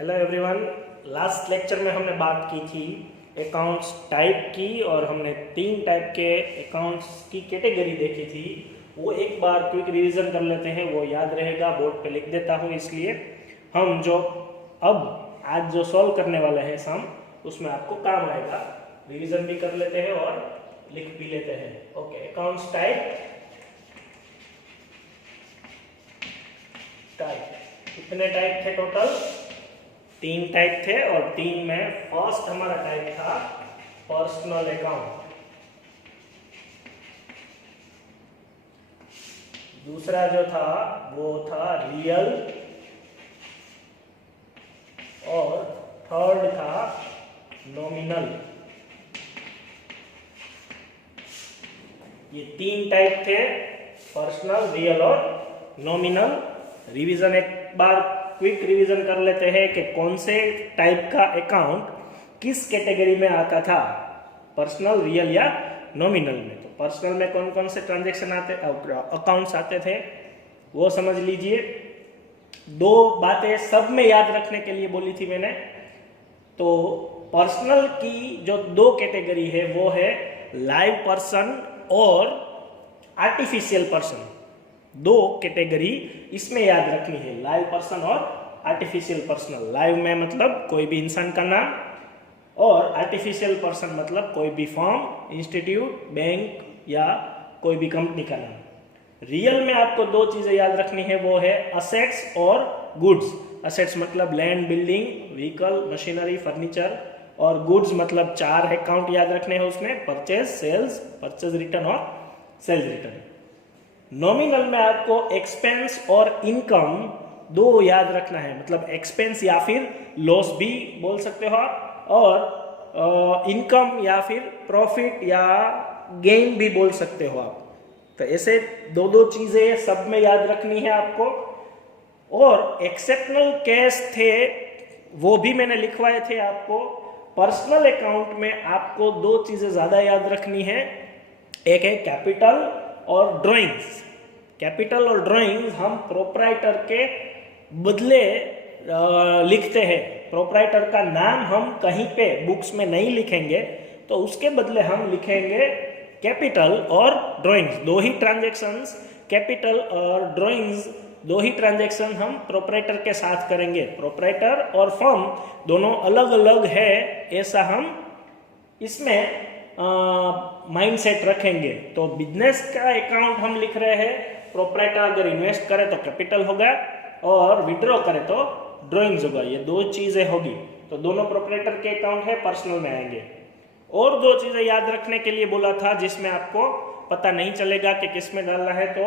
Hello everyone. Last lecture में हमने बात की थी अकाउंट्स टाइप की और हमने 3 टाइप के अकाउंट्स की कैटेगरी देखी थी। वो एक बार क्विक रिवीजन कर लेते हैं, वो याद रहेगा, बोर्ड पे लिख देता हूँ। इसलिए हम जो अब आज जो सॉल्व करने वाले हैं सम, उसमें आपको काम आएगा। रिवीजन भी कर लेते हैं और लिख भी लेते हैं। ओके, अकाउंट्स टाइप कितने टाइप थे टोटल? 3 टाइप थे और 3 में फर्स्ट हमारा टाइप था पर्सनल अकाउंट। दूसरा जो था वो था रियल और थर्ड था नॉमिनल। ये 3 टाइप थे, पर्सनल, रियल और नॉमिनल। रिवीजन एक बार क्विक रिवीजन कर लेते हैं कि कौन से टाइप का अकाउंट किस कैटेगरी में आता था, पर्सनल, रियल या नॉमिनल में। तो पर्सनल में कौन कौन से ट्रांजैक्शन आते, अकाउंट्स आते थे, वो समझ लीजिए। 2 बातें सब में याद रखने के लिए बोली थी मैंने। तो पर्सनल की जो 2 कैटेगरी है वो है लाइव पर्सन और आर्टिफिशियल पर्सन। 2 कैटेगरी इसमें याद रखनी है, लाइव पर्सन और आर्टिफिशियल पर्सन। लाइव में मतलब कोई भी इंसान का नाम, और आर्टिफिशियल पर्सन मतलब कोई भी फर्म, इंस्टीट्यूट, बैंक या कोई भी कंपनी का नाम। रियल में आपको 2 चीजें याद रखनी है, वो है असेट्स और गुड्स। असेट्स मतलब land, building, vehicle, machinery, furniture, और गुड्स मतलब 4 अकाउंट याद रखने हैं उसमें, परचेज, सेल्स, परचेज रिटर्न और सेल्स रिटर्न। नॉमिनल में आपको एक्सपेंस और इनकम 2 याद रखना है, मतलब एक्सपेंस या फिर लॉस भी बोल सकते हो आप, और इनकम या फिर प्रॉफिट या गेन भी बोल सकते हो आप। तो ऐसे 2 चीजें सब में याद रखनी है आपको। और एक्सेप्शनल केस थे, वो भी मैंने लिखवाए थे आपको। पर्सनल अकाउंट में आपको 2 चीजें ज्यादा याद रखनी है, एक है कैपिटल और ड्राइंग्स। कैपिटल और ड्राइंग्स हम प्रोप्राइटर के बदले लिखते हैं। प्रोप्राइटर का नाम हम कहीं पे बुक्स में नहीं लिखेंगे, तो उसके बदले हम लिखेंगे कैपिटल और ड्राइंग्स। 2 ही ट्रांजैक्शंस, कैपिटल और ड्राइंग्स, 2 ही ट्रांजैक्शन हम प्रोप्राइटर के साथ करेंगे। प्रोप्राइटर और फर्म दोनों अलग अलग है, ऐसा हम इसमें माइंडसेट रखेंगे। तो बिजनेस का अकाउंट हम लिख रहे हैं, प्रोप्राइटर अगर इन्वेस्ट करे तो कैपिटल होगा और विड्रॉ करे तो ड्राइंग्स होगा। ये 2 चीजें होगी, तो दोनों प्रोप्राइटर के अकाउंट है, पर्सनल में आएंगे। और 2 चीजें याद रखने के लिए बोला था, जिसमें आपको पता नहीं चलेगा कि किस में डालना है। तो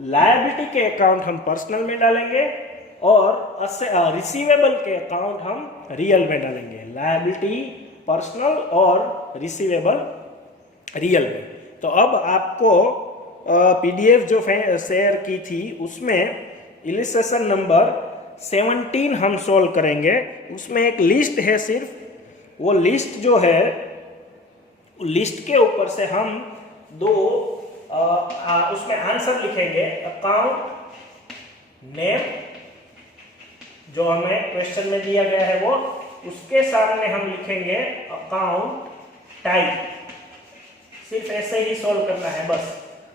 लायबिलिटी के अकाउंट हम पर्सनल में डालेंगे और रिसीवेबल के अकाउंट हम रियल में डालेंगे। लायबिलिटी पर्सनल और रिसीवेबल रियल में। तो अब आपको पीडीएफ जो शेयर की थी उसमें इलिस्ट्रेशन नंबर 17 हम सोल्व करेंगे। उसमें एक लिस्ट है सिर्फ, वो लिस्ट जो है, लिस्ट के ऊपर से हम 2 उसमें आंसर लिखेंगे। अकाउंट नेम जो हमें क्वेश्चन में दिया गया है वो, उसके सामने हम लिखेंगे अकाउंट टाइप। सिर्फ ऐसे ही सोल्व करना है बस।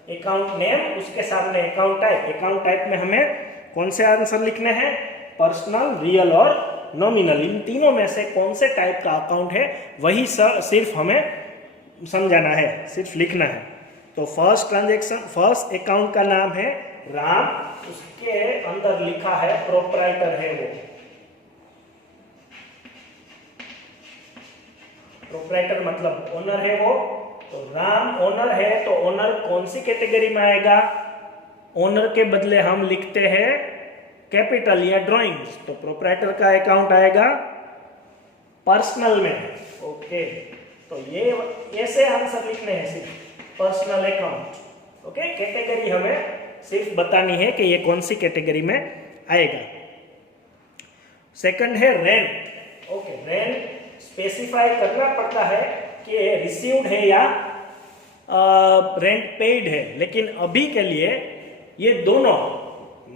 अकाउंट नेम, उसके सामने अकाउंट टाइप। अकाउंट टाइप में हमें कौन से आंसर लिखने हैं? पर्सनल, रियल और नॉमिनल। इन तीनों में से कौन से टाइप का अकाउंट है वही सिर्फ हमें समझाना है, सिर्फ लिखना है। तो फर्स्ट ट्रांजैक्शन, फर्स्ट अकाउंट का नाम है राम, उसके अंदर लिखा है प्रोप्राइटर है वो। प्रोप्राइटर मतलब ओनर है वो। तो राम ओनर है, तो ओनर कौन सी कैटेगरी में आएगा? ओनर के बदले हम लिखते हैं कैपिटल या ड्राइंग्स, तो प्रोप्राइटर का अकाउंट आएगा पर्सनल में। ओके, तो ये ऐसे आंसर लिखने हैं सिर्फ पर्सनल अकाउंट। ओके, कैटेगरी हमें सिर्फ बतानी है कि ये कौन सी कैटेगरी में आएगा। सेकंड है रेंट। ओके, रेंट स्पेसिफाई करना पड़ता है कि रिसीव्ड है या रेंट पेड है, लेकिन अभी के लिए ये दोनों,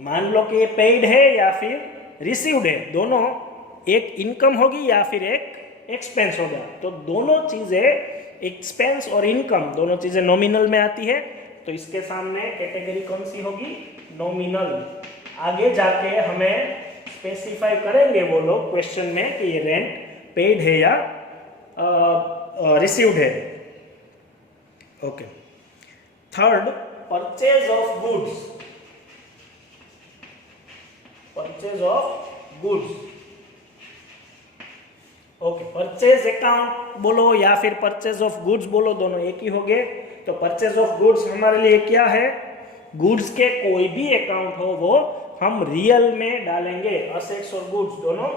मान लो कि ये पेड है या फिर रिसीव्ड है, दोनों एक इनकम होगी या फिर एक एक्सपेंस होगा। तो दोनों चीजें, एक्सपेंस और इनकम दोनों चीजें नॉमिनल में आती है, तो इसके सामने कैटेगरी कौन सी होगी, नॉमिनल। आगे जाके हमें स्पेसिफाई करेंगे वो लोग क्वेश्चन में कि ये रेंट पेड है या रिसीव्ड है। Okay. Third, purchase of goods. Purchase of goods, okay. Purchase account बोलो या फिर परचेज ऑफ गुड्स बोलो, दोनों एक ही हो गए। तो परचेज ऑफ गुड्स हमारे लिए क्या है, गुड्स के कोई भी अकाउंट हो वो हम रियल में डालेंगे, असेट्स और गुड्स दोनों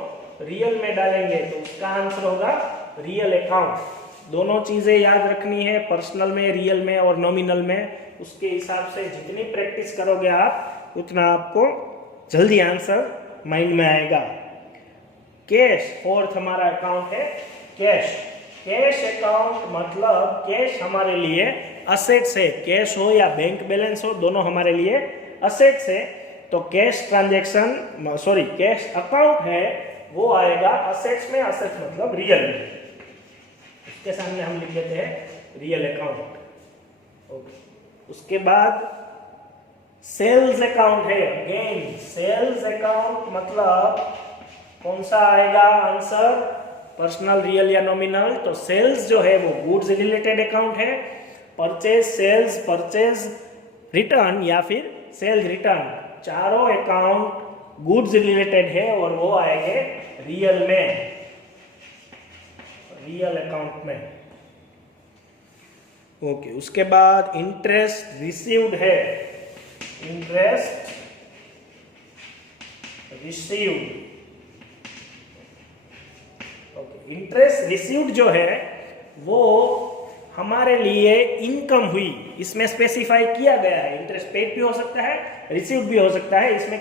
रियल में डालेंगे, तो उसका आंसर होगा रियल अकाउंट। दोनों चीजें याद रखनी है, पर्सनल में, रियल में और नॉमिनल में। उसके हिसाब से जितनी प्रैक्टिस करोगे आप उतना आपको जल्दी आंसर माइंड में आएगा। कैश, फोर्थ हमारा अकाउंट है कैश। कैश अकाउंट मतलब कैश हमारे लिए असेट्स है, कैश हो या बैंक बैलेंस हो दोनों हमारे लिए असेट्स है। तो cash transaction, sorry cash account है वो आएगा असेट्स में, असेट्स मतलब रियल में, उसके सामने हम लिख देते हैं रियल अकाउंट। ओके। उसके बाद सेल्स अकाउंट है, अगेन सेल्स अकाउंट मतलब कौन सा आएगा आंसर, पर्सनल, रियल या नॉमिनल। तो सेल्स जो है वो गुड्स रिलेटेड अकाउंट है, परचेज, सेल्स, परचेज, रिटर्न या फिर सेल्स रिटर्न, चारों अकाउंट गुड्स रिलेटेड है और वो आएंगे रियल में, रियल अकाउंट में। ओके। उसके बाद इंटरेस्ट रिसीव्ड है, interest received. Okay. Interest received जो है वो हमारे लिए इनकम हुई, इसमें स्पेसिफाई किया गया है। इंटरेस्ट पेड भी हो सकता है, रिसीव्ड भी हो सकता है, इसमें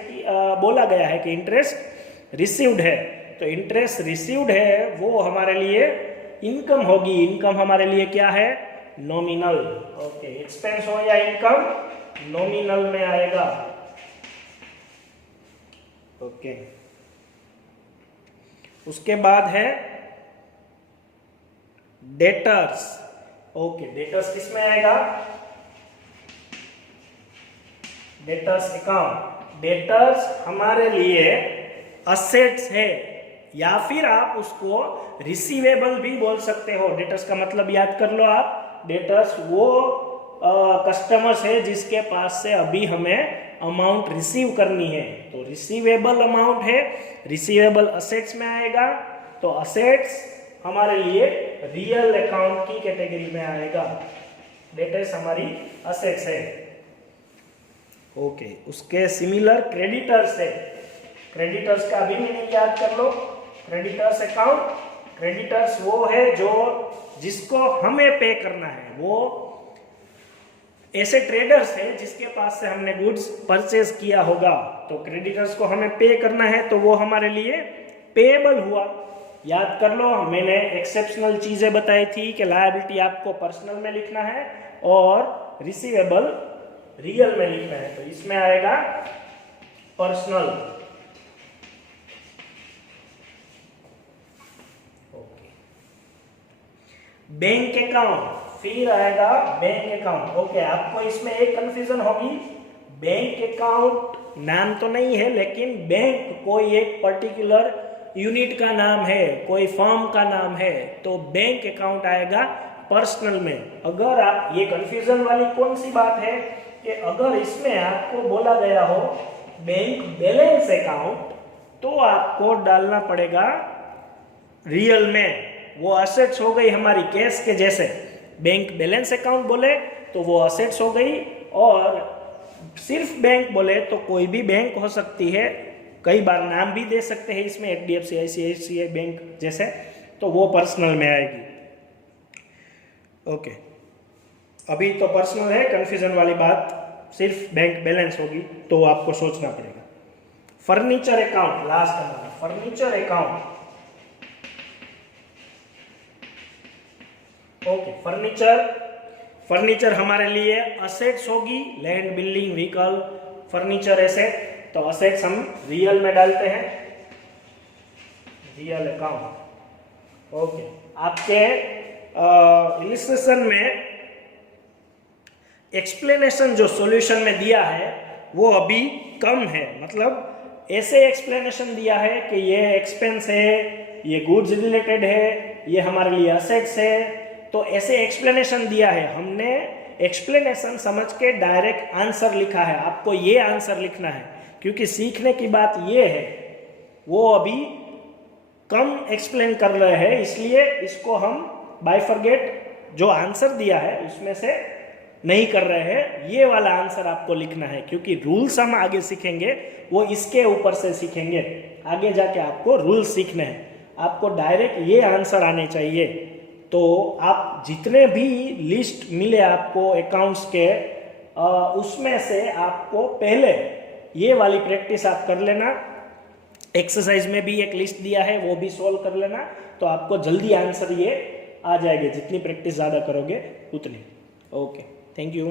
बोला गया है कि इंटरेस्ट रिसीव्ड है। तो इंटरेस्ट रिसीव्ड है वो हमारे लिए इनकम होगी। इनकम हमारे लिए क्या है, नॉमिनल। ओके। एक्सपेंस हो या इनकम नॉमिनल में आएगा। ओके। उसके बाद है डेटर्स। ओके। डेटर्स किस में आएगा, डेटर्स अकाउंट। डेटर्स हमारे लिए असेट्स है या फिर आप उसको रिसीवेबल भी बोल सकते हो। डेटर्स का मतलब याद कर लो आप, डेटर्स वो कस्टमर्स है जिसके पास से अभी हमें अमाउंट रिसीव करनी है, तो रिसीवेबल अमाउंट है, रिसीवेबल असेट्स में आएगा। तो असेट्स हमारे लिए रियल अकाउंट की कैटेगरी में आएगा, डेटर्स हमारी असेट्स है। ओके। उसके सिमिलर क्रेडिटर्स है, क्रेडिटर्स का भी मीनिंग याद कर लो। क्रेडिटर्स अकाउंट, क्रेडिटर्स वो है जो जिसको हमें पे करना है, वो ऐसे ट्रेडर्स है जिसके पास से हमने गुड्स परचेज किया होगा, तो क्रेडिटर्स को हमें पे करना है तो वो हमारे लिए पेएबल हुआ। याद कर लो, मैंने एक्सेप्शनल चीजें बताई थी कि लायबिलिटी आपको पर्सनल में लिखना है और रिसीवेबल रियल में लिखना है, तो इसमें आएगा पर्सनल। ओके। बैंक अकाउंट, फिर आएगा बैंक अकाउंट। ओके। आपको इसमें एक कंफ्यूजन होगी, बैंक अकाउंट नाम तो नहीं है लेकिन बैंक कोई एक पर्टिकुलर यूनिट का नाम है, कोई फर्म का नाम है, तो बैंक अकाउंट आएगा पर्सनल में। अगर आप, ये कंफ्यूजन वाली कौन सी बात है कि अगर इसमें आपको बोला गया हो बैंक बैलेंस अकाउंट, तो आपको डालना पड़ेगा रियल में, वो असेट्स हो गई हमारी कैश के जैसे। बैंक बैलेंस अकाउंट बोले तो वो असेट्स हो गई, और सिर्फ बैंक बोले तो कोई भी बैंक हो सकती है, कई बार नाम भी दे सकते हैं इसमें, HDFC, ICICI बैंक जैसे, तो वो पर्सनल में आएगी। ओके। अभी तो पर्सनल है, कंफ्यूजन वाली बात सिर्फ बैंक बैलेंस होगी तो आपको सोचना पड़ेगा। फर्नीचर अकाउंट, लास्ट हमारा फर्नीचर अकाउंट। ओके। फर्नीचर हमारे लिए असेट्स होगी, land, building, vehicle, furniture asset, तो असेट्स हम रियल में डालते हैं, रियल अकाउंट। ओके, आपके इलिस्ट्रेशन में एक्सप्लेनेशन जो सॉल्यूशन में दिया है वो अभी कम है, मतलब ऐसे एक्सप्लेनेशन दिया है कि ये एक्सपेंस है, ये गुड्स रिलेटेड है, ये हमारे लिए असेट्स है, तो ऐसे एक्सप्लेनेशन दिया है। हमने एक्सप्लेनेशन समझ के डायरेक्ट आंसर लिखा है, आपको ये आंसर लिखना है, क्योंकि सीखने की बात ये है वो अभी कम एक्सप्लेन कर रहे हैं, इसलिए इसको हम बाइफरगेट जो आंसर दिया है उसमें से नहीं कर रहे हैं। ये वाला आंसर आपको लिखना है, क्योंकि रूल्स हम आगे सीखेंगे वो इसके ऊपर से सीखेंगे, आगे जाके आपको रूल्स सीखने हैं, आपको डायरेक्ट ये आंसर आने चाहिए। तो आप जितने भी लिस्ट मिले आपको अकाउंट्स के उसमें से आपको पहले ये वाली प्रैक्टिस आप कर लेना। एक्सरसाइज में भी एक लिस्ट दिया है वो भी सॉल्व कर लेना, तो आपको जल्दी आंसर ये आ जाएंगे, जितनी प्रैक्टिस ज़्यादा करोगे उतनी। Okay, thank you.